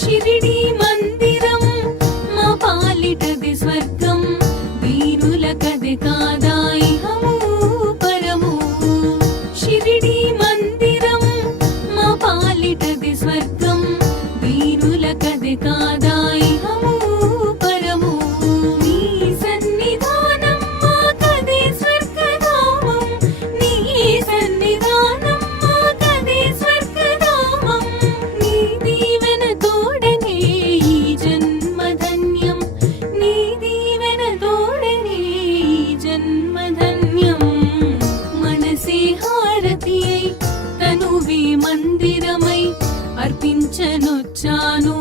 షిరిడి మందిరం మా పాలిటది స్వర్గం, వీరులకది కాదా ఇహము పరము. షిరిడి మందిరం మా పాలిటది స్వర్గం, వీరులకది కాదా ఇహము పరము. నీ సన్నిధానం మాకది స్వర్గధామం, నీ సన్నిధానం మాకది స్వర్గధామం. నీ దీవెన తోడనే ఈ జన్మధన్యం, నీ దీవెన తోడనే ఈ జన్మధన్యం. మనసే హారతి అయి తనువే మందిరమై అర్పించనొచ్చాను.